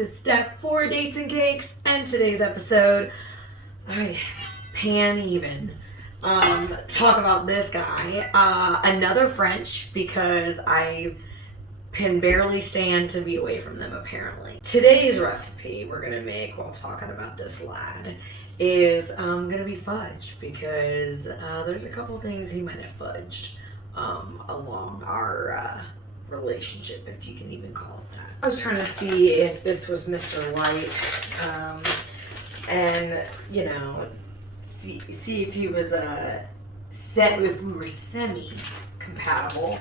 is Steph for Dates and Cakes, and today's episode, I can't even talk about this guy. Another French, because I can barely stand to be away from them, apparently. Today's recipe we're gonna make while talking about this lad is gonna be fudge, because there's a couple things he might have fudged along our relationship, if you can even call it that. I was trying to see if this was Mr. White, and you know, see if he was if we were semi-compatible.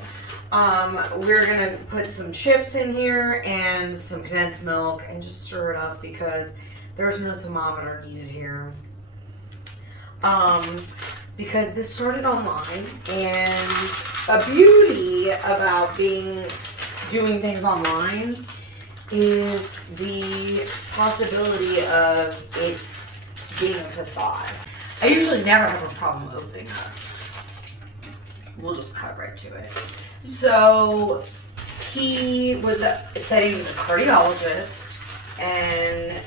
We're gonna put some chips in here and some condensed milk and just stir it up because there's no thermometer needed here. Because this started online, and a beauty about doing things online is the possibility of it being a facade. I usually never have a problem opening up. We'll just cut right to it. So he was said he was a cardiologist, and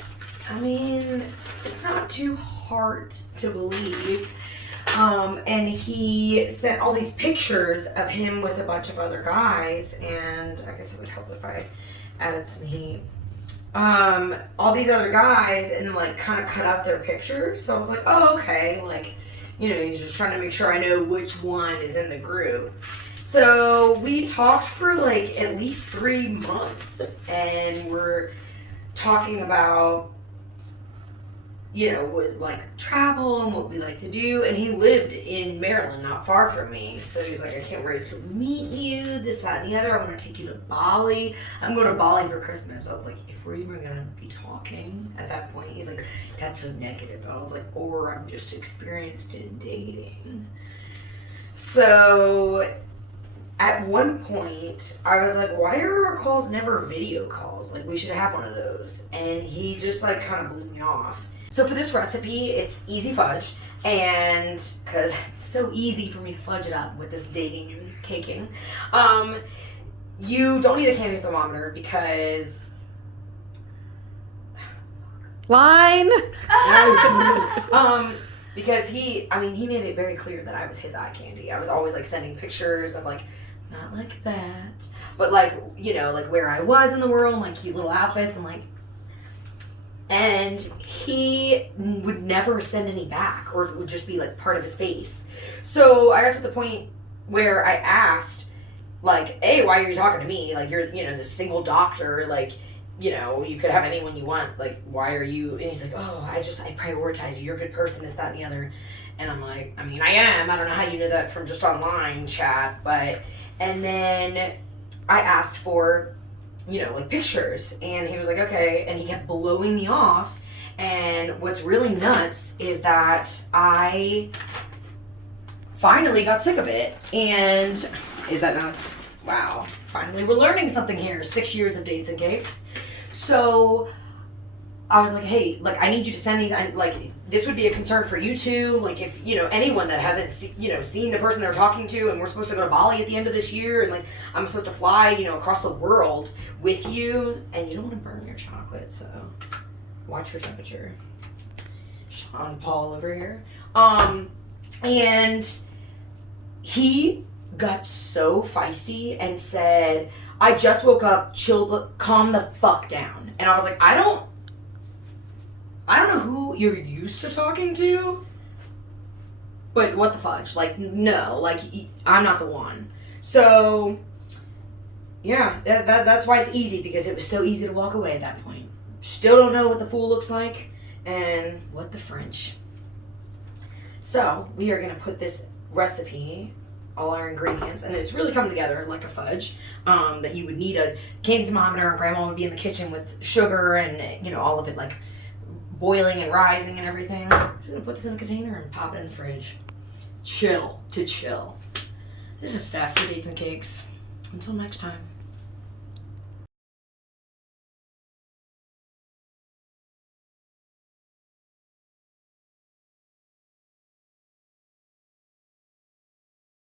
I mean, it's not too hard to believe. And he sent all these pictures of him with a bunch of other guys, and I guess it would help if I added some heat. All these other guys, and like kind of cut out their pictures. So I was like, oh, okay, like, you know, he's just trying to make sure I know which one is in the group. So we talked for like at least 3 months, and we're talking about, you know, with like travel and what we like to do. And he lived in Maryland, not far from me. So he's like, I can't wait to meet you, this, that, and the other. I want to take you to Bali. I'm going to Bali for Christmas. I was like, if we're even going to be talking at that point. He's like, that's so negative. I was like, or I'm just experienced in dating. So at one point, I was like, why are our calls never video calls? Like, we should have one of those. And he just like kind of blew me off. So for this recipe, it's easy fudge, and because it's so easy for me to fudge it up with this dating and caking, you don't need a candy thermometer because because he made it very clear that I was his eye candy. I was always like sending pictures of like, not like that, but like, you know, like where I was in the world, like cute little outfits, and like. And he would never send any back, or it would just be like part of his face. So I got to the point where I asked, like, hey, why are you talking to me? Like, you're, you know, this single doctor, like, you know, you could have anyone you want. Like, why are you? And he's like, oh, I prioritize you. You're a good person, this, that, and the other. And I'm like, I mean, I am. I don't know how you know that from just online chat. But, and then I asked for, you know, like pictures, and he was like, okay, and he kept blowing me off. And what's really nuts is that I finally got sick of it. And is that nuts? Wow, finally we're learning something here. 6 years of Dates and Cakes. So I was like, hey, like, I need you to send these. Like, this would be a concern for you too. Like, if, you know, anyone that hasn't seen the person they're talking to, and we're supposed to go to Bali at the end of this year, and like, I'm supposed to fly, you know, across the world with you, and you don't want to burn your chocolate, so watch your temperature. Sean Paul over here. And he got so feisty and said, I just woke up, calm the fuck down. And I was like, I don't know who you're used to talking to, but what the fudge? Like, no, like, I'm not the one. So, yeah, that's why it's easy, because it was so easy to walk away at that point. Still don't know what the fool looks like, and what the French. So, we are going to put this recipe, all our ingredients, and it's really come together like a fudge, that you would need a candy thermometer, and grandma would be in the kitchen with sugar and, you know, all of it, like, boiling and rising and everything. I'm just gonna put this in a container and pop it in the fridge. Chill. This is Steph for Dates and Cakes. Until next time.